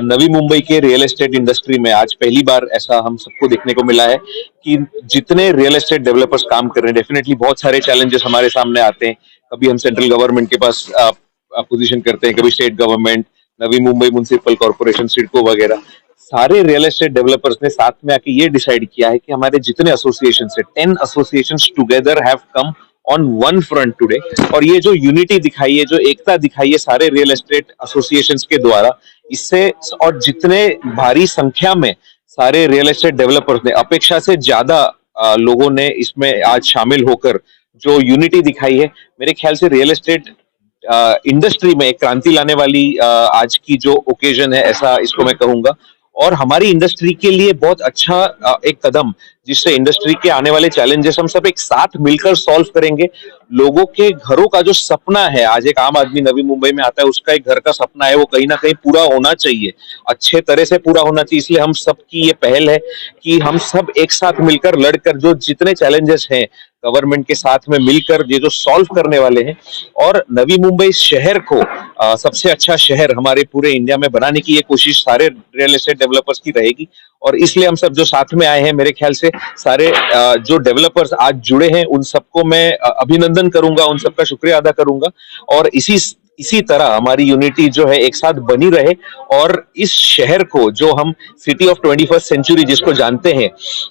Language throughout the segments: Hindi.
नवी मुंबई के रियल एस्टेट इंडस्ट्री में आज पहली बार ऐसा हम सबको देखने को मिला है कि जितने रियल एस्टेट डेवलपर्स काम कर रहे हैं, डेफिनेटली बहुत सारे चैलेंजेस हमारे सामने आते हैं। कभी हम सेंट्रल गवर्नमेंट के पास अपोजिशन करते हैं, कभी state government, Navi Mumbai municipal corporation, CIDCO वगैरह। सारे रियल एस्टेट डेवलपर्स ने साथ में आके ये डिसाइड किया है कि हमारे जितने एसोसिएशन है, 10 association together have come on one front today. और ये जो यूनिटी दिखाई है, जो एकता दिखाई है सारे रियल एस्टेट एसोसिएशन के द्वारा, इससे और जितने भारी संख्या में सारे रियल एस्टेट डेवलपर्स ने, अपेक्षा से ज्यादा लोगों ने इसमें आज शामिल होकर जो यूनिटी दिखाई है, मेरे ख्याल से रियल एस्टेट इंडस्ट्री में एक क्रांति लाने वाली आज की जो ओकेजन है, ऐसा इसको मैं कहूंगा। और हमारी इंडस्ट्री के लिए बहुत अच्छा एक कदम, जिससे इंडस्ट्री के आने वाले चैलेंजेस हम सब एक साथ मिलकर सॉल्व करेंगे। लोगों के घरों का जो सपना है, आज एक आम आदमी नवी मुंबई में आता है, उसका एक घर का सपना है, वो कहीं ना कहीं पूरा होना चाहिए, अच्छे तरह से पूरा होना चाहिए। इसलिए हम सब की ये पहल है कि हम सब एक साथ मिलकर लड़कर जो जितने चैलेंजेस हैं गवर्नमेंट के साथ में मिलकर ये जो सॉल्व करने वाले हैं, और नवी मुंबई शहर को सबसे अच्छा शहर हमारे पूरे इंडिया में बनाने की ये कोशिश सारे रियल एस्टेट डेवलपर्स की रहेगी। और इसलिए हम सब जो साथ में आए हैं, मेरे ख्याल से सारे जो डेवलपर्स आज जुड़े हैं, उन सबको मैं अभिनंदन करूंगा, उन सबका शुक्रिया अदा करूंगा। और इसी तरह हमारी यूनिटी जो है एक साथ बनी रहे, और इस शहर को, जो हम सिटी ऑफ 21st सेंचुरी जिसको जानते हैं,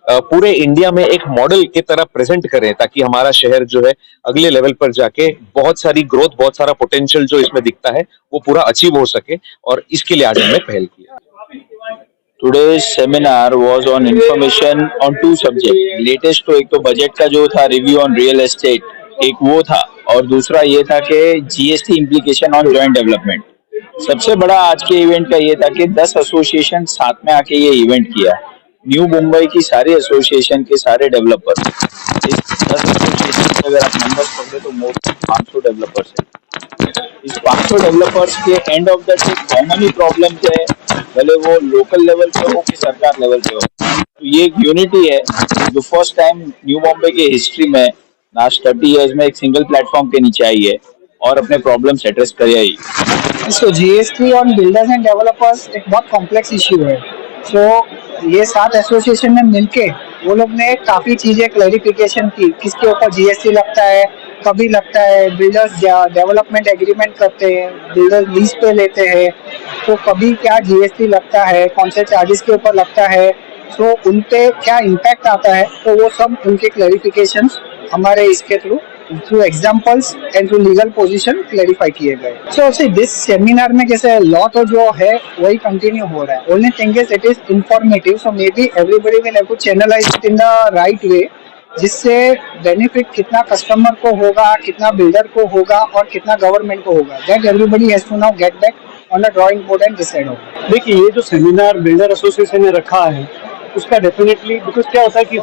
पूरे इंडिया में एक मॉडल की तरह प्रेजेंट करें, ताकि हमारा शहर जो है अगले लेवल पर जाके बहुत सारी ग्रोथ, बहुत सारा पोटेंशियल जो इसमें दिखता है, वो पूरा अचीव हो सके। और इसके लिए आज हमने पहल की। Today's seminar was on information on two subjects. Latest तो एक तो बजट का जो था रिव्यू ऑन रियल एस्टेट, एक वो था, और दूसरा ये था कि GST implication on joint development. सबसे बड़ा आज के इवेंट का ये था कि 10 एसोसिएशन साथ में आके ये इवेंट किया। न्यू मुंबई की सारी एसोसिएशन के सारे डेवलपर्स, इस 10 एसोसिएशन के अगर आप नंबर पढ़े तो मोर देन 500 डेवलपर्स है। इस 500 डेवलपर्स के end of the day common he problems है, भले वो लोकल लेवल पे हो कि सरकार लेवल पे हो। तो ये एक यूनिटी है जो फर्स्ट टाइम न्यू बॉम्बे के हिस्ट्री में लास्ट 30 इयर्स में एक सिंगल प्लेटफॉर्म के नीचे आई है और अपने प्रॉब्लम्स एड्रेस कर आई। So GST on builders and developers एक बहुत कॉम्प्लेक्स इश्यू है। सो ये 7 एसोसिएशन में मिलके वो लोग ने काफ़ी चीज़ें क्लैरिफिकेशन की, किसके ऊपर जीएसटी लगता है, कभी लगता है, बिल्डर्स डेवलपमेंट एग्रीमेंट करते हैं, बिल्डर्स लीज पे लेते हैं, तो कभी क्या जीएसटी लगता है, कौन से चार्जेस के ऊपर लगता है, सो उन पे क्या इम्पैक्ट आता है, तो वो सब उनके क्लैरिफिकेशंस हमारे इसके through examples and through legal position clarify किए गए। सो दिस सेमिनार में कैसे लॉ तो जो है वही कंटिन्यू हो रहा है। Only thing is it is informative, so may be everybody will have to channelise it in the right way, जिससे बेनिफिट कितना कस्टमर को होगा, कितना बिल्डर को होगा और कितना गवर्नमेंट को होगा, that everybody has to now get back on the drawing board and decide होगा। देखिए, ये जो सेमिनार बिल्डर एसोसिएशन ने रखा है उसका डेफिनेटली, बिकॉज क्या होता है कि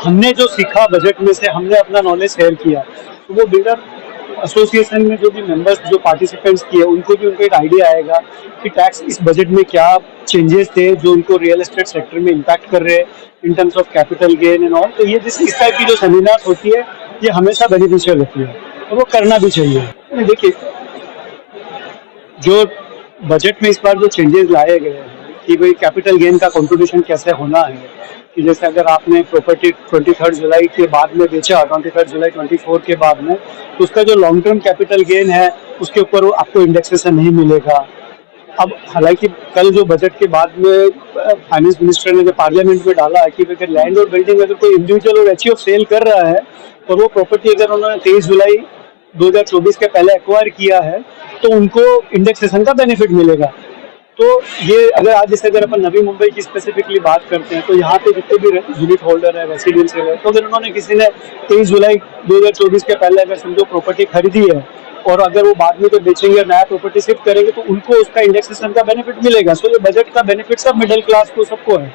हमने जो सीखा बजट में से, हमने अपना नॉलेज शेयर किया, तो वो बिल्डर एसोसिएशन में जो भी मेंबर्स, जो पार्टिसिपेंट्स किए, उनको एक आइडिया आएगा कि टैक्स इस बजट में क्या चेंजेस थे जो उनको रियल एस्टेट सेक्टर में इम्पैक्ट कर रहे हैं in terms of capital gain and all. तो ये इस टाइप की जो सेमिनार होती है ये हमेशा बेनिफिशियल होती है और वो करना भी चाहिए। देखिए, जो बजट में इस बार जो चेंजेस लाए गए हैं कि भाई कैपिटल गेन का कंट्रीब्यूशन कैसे होना है, कि जैसे अगर आपने प्रॉपर्टी 23 जुलाई के बाद में बेचा, 23 जुलाई 24 के बाद में, तो उसका जो लॉन्ग टर्म कैपिटल गेन है उसके ऊपर आपको इंडेक्सेशन नहीं मिलेगा। अब हालांकि कल जो बजट के बाद में फाइनेंस मिनिस्टर ने जो पार्लियामेंट में डाला है कि अगर लैंड और बिल्डिंग अगर कोई इंडिविजुअल और एचईओ सेल कर रहा है और वो प्रॉपर्टी अगर उन्होंने 23 जुलाई 2024 के पहले एक्वायर किया है तो उनको इंडेक्सेशन का बेनिफिट मिलेगा। तो ये अगर अपन नवी मुंबई की स्पेसिफिकली बात करते हैं, तो यहाँ पे जितने भी यूनिट होल्डर है, रेसिडेंशियल है, तो अगर उन्होंने किसी ने 23 जुलाई 2024 के पहले अगर समझो प्रॉपर्टी खरीदी है और अगर वो बाद में तो बेचेंगे और नया प्रॉपर्टी शिफ्ट करेंगे तो उनको उसका इंडेक्सेशन का बेनिफिट मिलेगा। सो ये बजट का बेनिफिट सब मिडिल क्लास को सबको है।